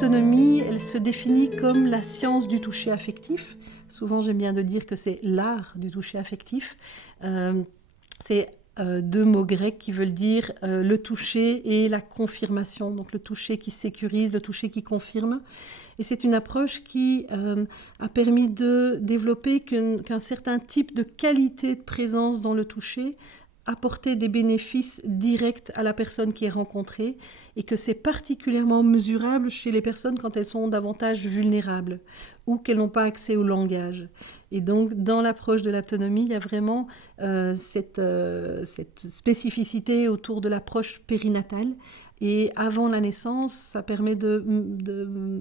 l'aptonomie, elle se définit comme la science du toucher affectif. Souvent, j'aime bien de dire que c'est l'art du toucher affectif. C'est deux mots grecs qui veulent dire le toucher et la confirmation. Donc le toucher qui sécurise, le toucher qui confirme. Et c'est une approche qui a permis de développer qu'un certain type de qualité de présence dans le toucher apportait des bénéfices directs à la personne qui est rencontrée et que c'est particulièrement mesurable chez les personnes quand elles sont davantage vulnérables ou qu'elles n'ont pas accès au langage. Et donc, dans l'approche de l'aptonomie, il y a vraiment cette spécificité autour de l'approche périnatale. Et avant la naissance, ça permet de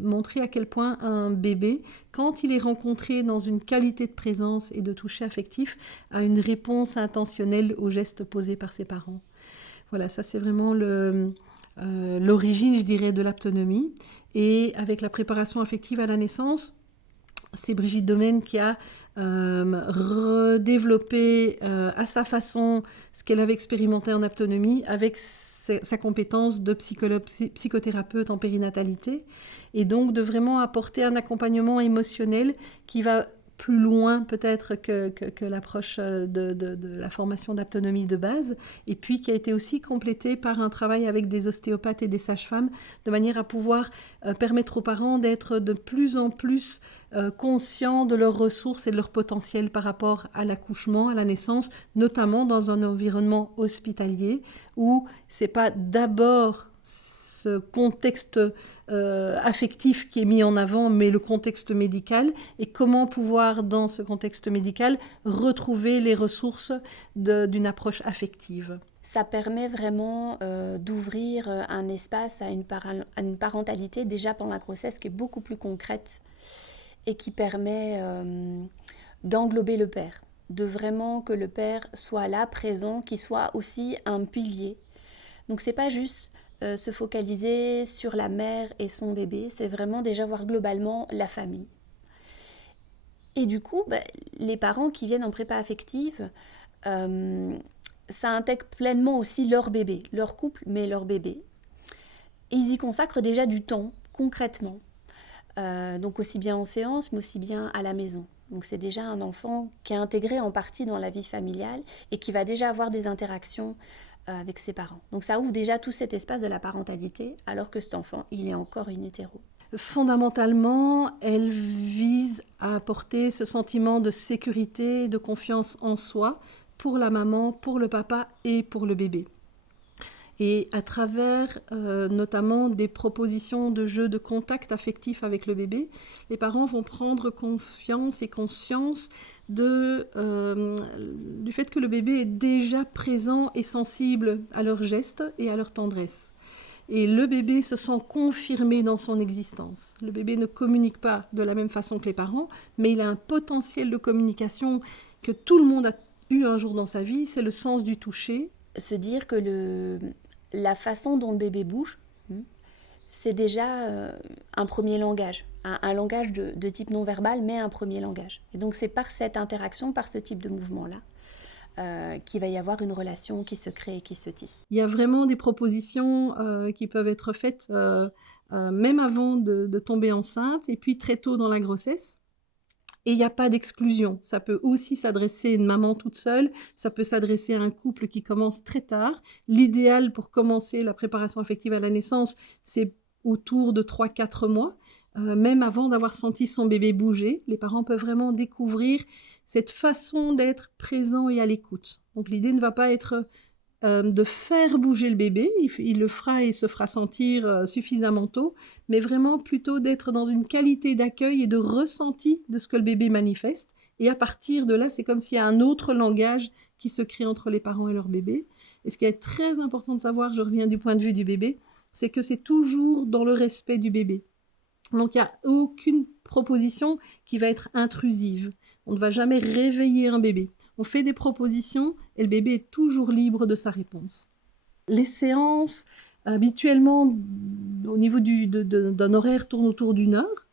montrer à quel point un bébé, quand il est rencontré dans une qualité de présence et de toucher affectif, a une réponse intentionnelle aux gestes posés par ses parents. Voilà, ça c'est vraiment l'origine, je dirais, de l'aptonomie. Et avec la préparation affective à la naissance, c'est Brigitte Domaine qui a redéveloppé à sa façon ce qu'elle avait expérimenté en aptonomie avec sa compétence de psychologue, psychothérapeute en périnatalité et donc de vraiment apporter un accompagnement émotionnel qui va plus loin peut-être que l'approche de la formation d'aptonomie de base et puis qui a été aussi complétée par un travail avec des ostéopathes et des sages-femmes de manière à pouvoir permettre aux parents d'être de plus en plus conscients de leurs ressources et de leur potentiel par rapport à l'accouchement, à la naissance, notamment dans un environnement hospitalier où c'est pas d'abord ce contexte affectif qui est mis en avant, mais le contexte médical, et comment pouvoir, dans ce contexte médical, retrouver les ressources d'une approche affective. Ça permet vraiment d'ouvrir un espace à une parentalité déjà pendant la grossesse qui est beaucoup plus concrète et qui permet d'englober le père, de vraiment que le père soit là, présent, qu'il soit aussi un pilier. Donc c'est pas juste se focaliser sur la mère et son bébé, c'est vraiment déjà voir globalement la famille. Et du coup, les parents qui viennent en prépa affective, ça intègre pleinement aussi leur bébé, leur couple, mais leur bébé. Et ils y consacrent déjà du temps, concrètement. Donc aussi bien en séance, mais aussi bien à la maison. Donc c'est déjà un enfant qui est intégré en partie dans la vie familiale et qui va déjà avoir des interactions avec ses parents. Donc ça ouvre déjà tout cet espace de la parentalité, alors que cet enfant, il est encore in utero. Fondamentalement, elle vise à apporter ce sentiment de sécurité, de confiance en soi pour la maman, pour le papa et pour le bébé. Et à travers notamment des propositions de jeux de contact affectif avec le bébé, les parents vont prendre confiance et conscience du fait que le bébé est déjà présent et sensible à leurs gestes et à leur tendresse. Et le bébé se sent confirmé dans son existence. Le bébé ne communique pas de la même façon que les parents, mais il a un potentiel de communication que tout le monde a eu un jour dans sa vie, c'est le sens du toucher. Se dire que la façon dont le bébé bouge, c'est déjà un premier langage, un langage de type non-verbal, mais un premier langage. Et donc c'est par cette interaction, par ce type de mouvement-là, qu'il va y avoir une relation qui se crée et qui se tisse. Il y a vraiment des propositions qui peuvent être faites même avant de tomber enceinte et puis très tôt dans la grossesse. Et il n'y a pas d'exclusion. Ça peut aussi s'adresser à une maman toute seule, ça peut s'adresser à un couple qui commence très tard. L'idéal pour commencer la préparation affective à la naissance, c'est autour de 3-4 mois. Même avant d'avoir senti son bébé bouger, les parents peuvent vraiment découvrir cette façon d'être présent et à l'écoute. Donc l'idée ne va pas être de faire bouger le bébé, il le fera et se fera sentir suffisamment tôt, mais vraiment plutôt d'être dans une qualité d'accueil et de ressenti de ce que le bébé manifeste. Et à partir de là, c'est comme s'il y a un autre langage qui se crée entre les parents et leur bébé. Et ce qui est très important de savoir, je reviens du point de vue du bébé, c'est que c'est toujours dans le respect du bébé. Donc il n'y a aucune proposition qui va être intrusive. On ne va jamais réveiller un bébé. On fait des propositions et le bébé est toujours libre de sa réponse. Les séances, habituellement, au niveau d'un horaire, tournent autour d'une heure,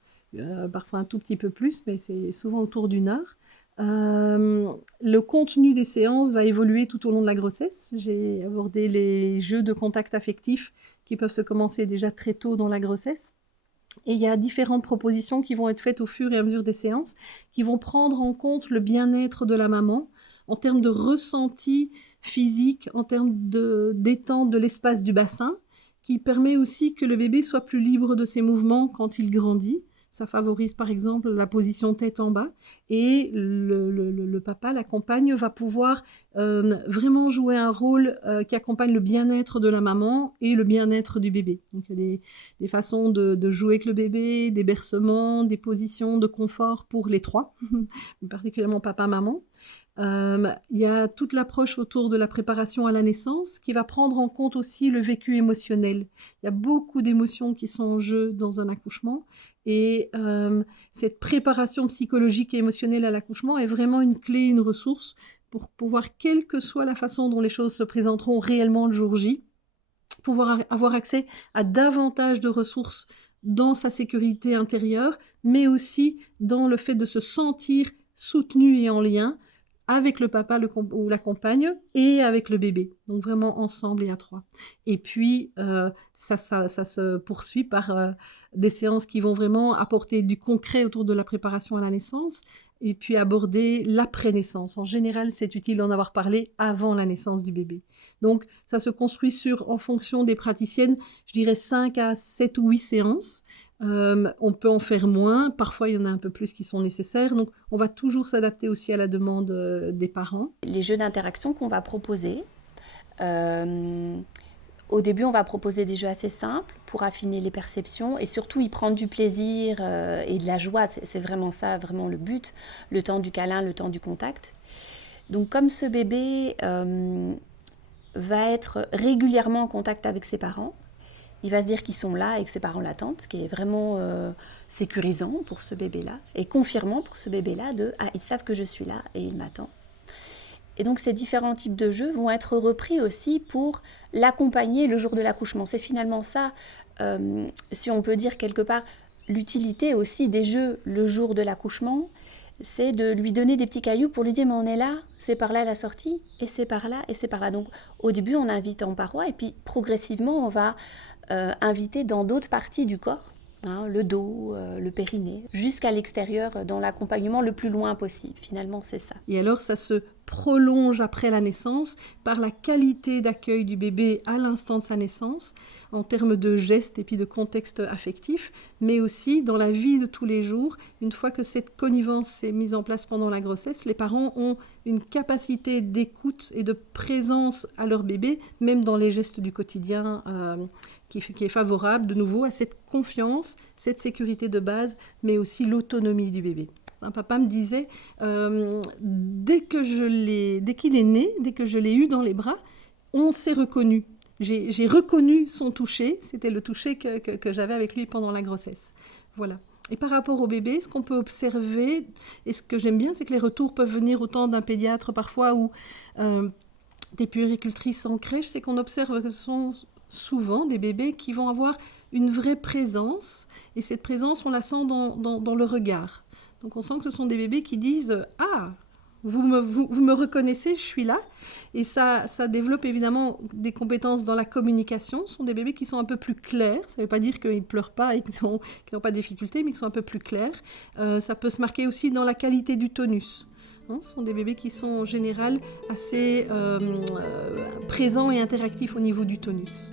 parfois un tout petit peu plus, mais c'est souvent autour d'une heure. Le contenu des séances va évoluer tout au long de la grossesse. J'ai abordé les jeux de contact affectif qui peuvent se commencer déjà très tôt dans la grossesse. Et il y a différentes propositions qui vont être faites au fur et à mesure des séances, qui vont prendre en compte le bien-être de la maman, en termes de ressenti physique, en termes d'étente de l'espace du bassin, qui permet aussi que le bébé soit plus libre de ses mouvements quand il grandit. Ça favorise par exemple la position tête en bas et le papa, la compagne, va pouvoir vraiment jouer un rôle qui accompagne le bien-être de la maman et le bien-être du bébé. Donc il y a des façons de jouer avec le bébé, des bercements, des positions de confort pour les trois, particulièrement papa-maman. Il y a toute l'approche autour de la préparation à la naissance qui va prendre en compte aussi le vécu émotionnel. Il y a beaucoup d'émotions qui sont en jeu dans un accouchement et cette préparation psychologique et émotionnelle à l'accouchement est vraiment une clé, une ressource pour pouvoir, quelle que soit la façon dont les choses se présenteront réellement le jour J, pouvoir avoir accès à davantage de ressources dans sa sécurité intérieure, mais aussi dans le fait de se sentir soutenu et en lien avec le papa ou la compagne et avec le bébé. Donc vraiment ensemble et à trois. Et puis, ça se poursuit par des séances qui vont vraiment apporter du concret autour de la préparation à la naissance et puis aborder l'après-naissance. En général, c'est utile d'en avoir parlé avant la naissance du bébé. Donc, ça se construit en fonction des praticiennes, je dirais 5 à 7 ou 8 séances. On peut en faire moins, parfois il y en a un peu plus qui sont nécessaires, donc on va toujours s'adapter aussi à la demande des parents. Les jeux d'interaction qu'on va proposer, au début on va proposer des jeux assez simples pour affiner les perceptions et surtout y prendre du plaisir et de la joie, c'est vraiment ça, vraiment le but, le temps du câlin, le temps du contact. Donc comme ce bébé va être régulièrement en contact avec ses parents, il va se dire qu'ils sont là et que ses parents l'attendent, ce qui est vraiment sécurisant pour ce bébé-là et confirmant pour ce bébé-là de « Ah, ils savent que je suis là et ils m'attendent ». Et donc ces différents types de jeux vont être repris aussi pour l'accompagner le jour de l'accouchement. C'est finalement ça, si on peut dire quelque part, l'utilité aussi des jeux le jour de l'accouchement, c'est de lui donner des petits cailloux pour lui dire « Mais on est là, c'est par là la sortie, et c'est par là, et c'est par là ». Donc au début, on invite en paroi et puis progressivement, on va inviter dans d'autres parties du corps, hein, le dos, le périnée, jusqu'à l'extérieur dans l'accompagnement le plus loin possible. Finalement, c'est ça. Et alors, ça se prolonge après la naissance par la qualité d'accueil du bébé à l'instant de sa naissance, en termes de gestes et puis de contexte affectif, mais aussi dans la vie de tous les jours. Une fois que cette connivence s'est mise en place pendant la grossesse, les parents ont une capacité d'écoute et de présence à leur bébé, même dans les gestes du quotidien, qui est favorable de nouveau à cette confiance, cette sécurité de base, mais aussi l'autonomie du bébé. Un papa me disait, dès qu'il est né, dès que je l'ai eu dans les bras, on s'est reconnu. J'ai reconnu son toucher, c'était le toucher que j'avais avec lui pendant la grossesse. Voilà. Et par rapport au bébé, ce qu'on peut observer, et ce que j'aime bien, c'est que les retours peuvent venir autant d'un pédiatre parfois ou des puéricultrices en crèche, c'est qu'on observe que ce sont souvent des bébés qui vont avoir une vraie présence, et cette présence, on la sent dans le regard. Donc on sent que ce sont des bébés qui disent « Ah, vous me reconnaissez, je suis là ». Et ça développe évidemment des compétences dans la communication. Ce sont des bébés qui sont un peu plus clairs. Ça ne veut pas dire qu'ils ne pleurent pas et qu'ils n'ont pas de difficultés, mais qui sont un peu plus clairs. Ça peut se marquer aussi dans la qualité du tonus. Ce sont des bébés qui sont en général assez présents et interactifs au niveau du tonus.